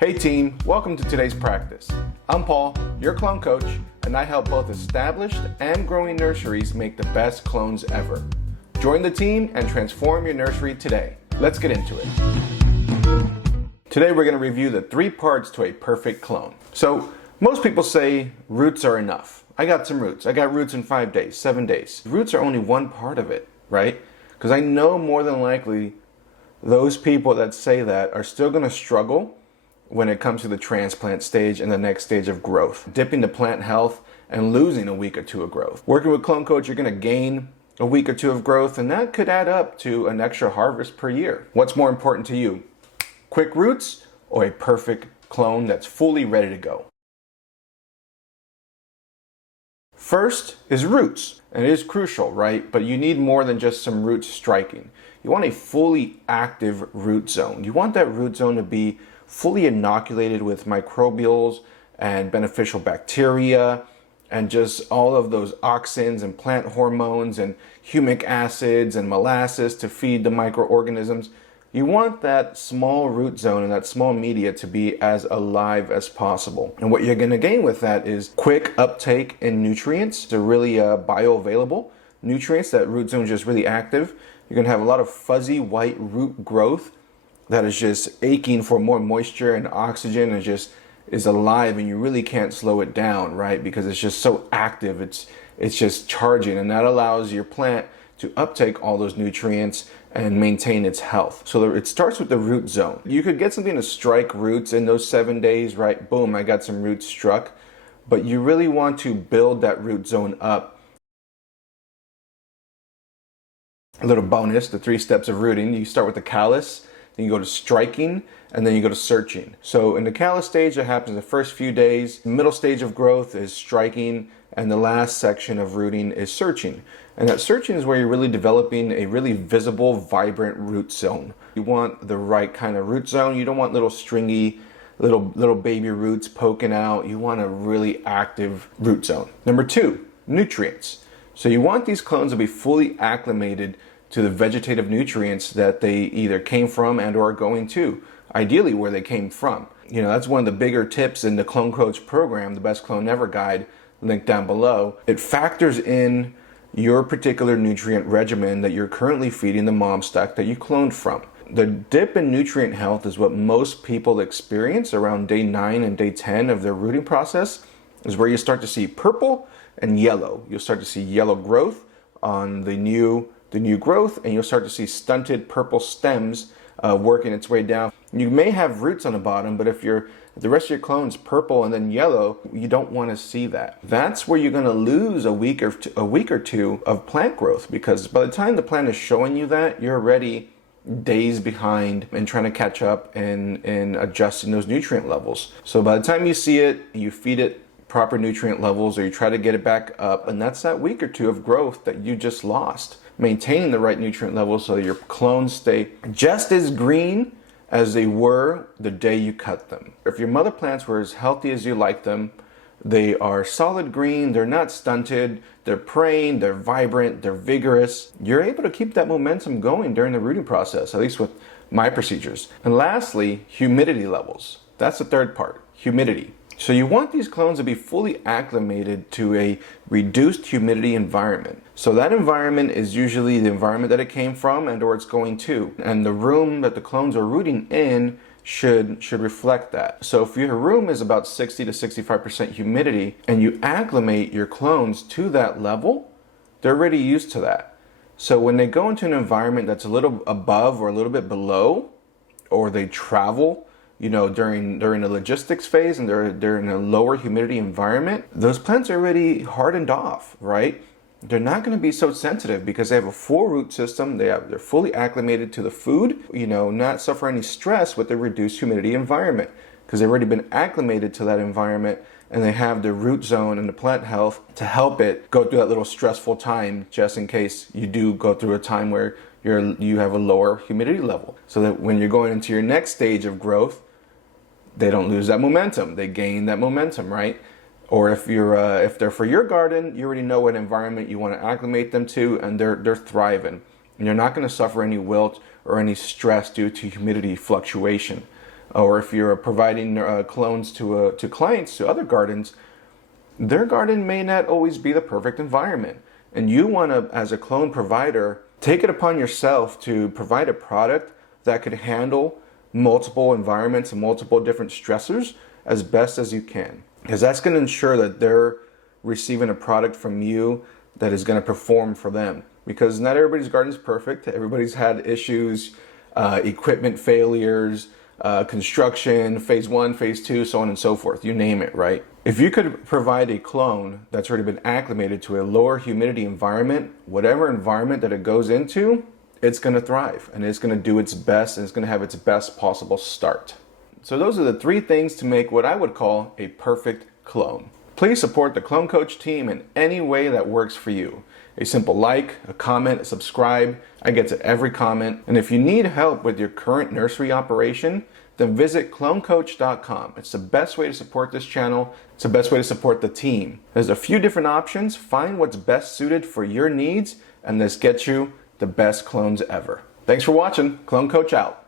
Hey team, welcome to today's practice. I'm Paul, your clone coach, and I help both established and growing nurseries make the best clones ever. Join the team and transform your nursery today. Let's get into it. Today we're going to review the 3 parts to a perfect clone. So most people say roots are enough. I got some roots. I got roots in 5 days, 7 days. Roots are only one part of it, right? Because I know more than likely those people that say that are still going to struggle when it comes to the transplant stage and the next stage of growth, dipping to plant health and losing a week or 2 of growth. Working with Clone Coach, you're going to gain a week or 2 of growth, and that could add up to an extra harvest per year. What's more important to you, quick roots or a perfect clone that's fully ready to go? First is roots, and it is crucial, right? But you need more than just some roots striking. You want a fully active root zone. You want that root zone to be fully inoculated with microbials and beneficial bacteria and just all of those auxins and plant hormones and humic acids and molasses to feed the microorganisms. You want that small root zone and that small media to be as alive as possible. And what you're going to gain with that is quick uptake in nutrients. They're really bioavailable nutrients. That root zone is just really active. You're going to have a lot of fuzzy white root growth that is just aching for more moisture and oxygen and just is alive, and you really can't slow it down, right? Because it's just so active, it's just charging, and that allows your plant to uptake all those nutrients and maintain its health. So it starts with the root zone. You could get something to strike roots in those 7 days, right? Boom, I got some roots struck. But you really want to build that root zone up. A little bonus, the 3 steps of rooting. You start with the callus, then you go to striking, and then you go to searching. So in the callus stage, that happens the first few days. The middle stage of growth is striking, and the last section of rooting is searching. And that searching is where you're really developing a really visible, vibrant root zone. You want the right kind of root zone. You don't want little stringy, little baby roots poking out. You want a really active root zone. Number 2, nutrients. So you want these clones to be fully acclimated to the vegetative nutrients that they either came from and or are going to, ideally where they came from. You know, that's one of the bigger tips in the Clone Coach program, the Best Clone Ever guide, linked down below. It factors in your particular nutrient regimen that you're currently feeding the mom stock that you cloned from. The dip in nutrient health is what most people experience around day 9 and day 10 of their rooting process, is where you start to see purple and yellow. You'll start to see yellow growth on the new growth, and you'll start to see stunted purple stems working its way down. You may have roots on the bottom, but if the rest of your clone's purple and then yellow, you don't want to see that. That's where you're going to lose a week or 2 of plant growth, because by the time the plant is showing you that, you're already days behind and trying to catch up and adjusting those nutrient levels. So by the time you see it, you feed it proper nutrient levels, or you try to get it back up, and that's that week or 2 of growth that you just lost. Maintain the right nutrient levels so your clones stay just as green as they were the day you cut them. If your mother plants were as healthy as you like them, they are solid green, they're not stunted, they're praying, they're vibrant, they're vigorous, you're able to keep that momentum going during the rooting process, at least with my procedures. And lastly, humidity levels. That's the 3rd part, humidity. So you want these clones to be fully acclimated to a reduced humidity environment. So that environment is usually the environment that it came from and or it's going to. And the room that the clones are rooting in should reflect that. So if your room is about 60 to 65% humidity and you acclimate your clones to that level, they're already used to that. So when they go into an environment that's a little above or a little bit below, or they travel, you know, during the logistics phase and they're in a lower humidity environment, those plants are already hardened off, right? They're not going to be so sensitive because they have a full root system. They're fully acclimated to the food, you know, not suffer any stress with the reduced humidity environment because they've already been acclimated to that environment, and they have the root zone and the plant health to help it go through that little stressful time, just in case you do go through a time where you have a lower humidity level, so that when you're going into your next stage of growth, they don't lose that momentum. They gain that momentum, right? Or if they're for your garden, you already know what environment you want to acclimate them to, and they're thriving. And you're not going to suffer any wilt or any stress due to humidity fluctuation. or if you're providing clones to clients, to other gardens, their garden may not always be the perfect environment. And you want to, as a clone provider, take it upon yourself to provide a product that could handle multiple environments and multiple different stressors as best as you can. Because that's going to ensure that they're receiving a product from you that is going to perform for them. Because not everybody's garden is perfect. Everybody's had issues, equipment failures, construction, phase 1, phase 2, so on and so forth. You name it, right? If you could provide a clone that's already been acclimated to a lower humidity environment, whatever environment that it goes into, it's going to thrive and it's going to do its best and it's going to have its best possible start. So those are the 3 things to make what I would call a perfect clone. Please support the Clone Coach team in any way that works for you. A simple like, a comment, a subscribe. I get to every comment. And if you need help with your current nursery operation, then visit clonecoach.com. It's the best way to support this channel. It's the best way to support the team. There's a few different options. Find what's best suited for your needs, and this gets you the best clones ever. Thanks for watching. Clone Coach out.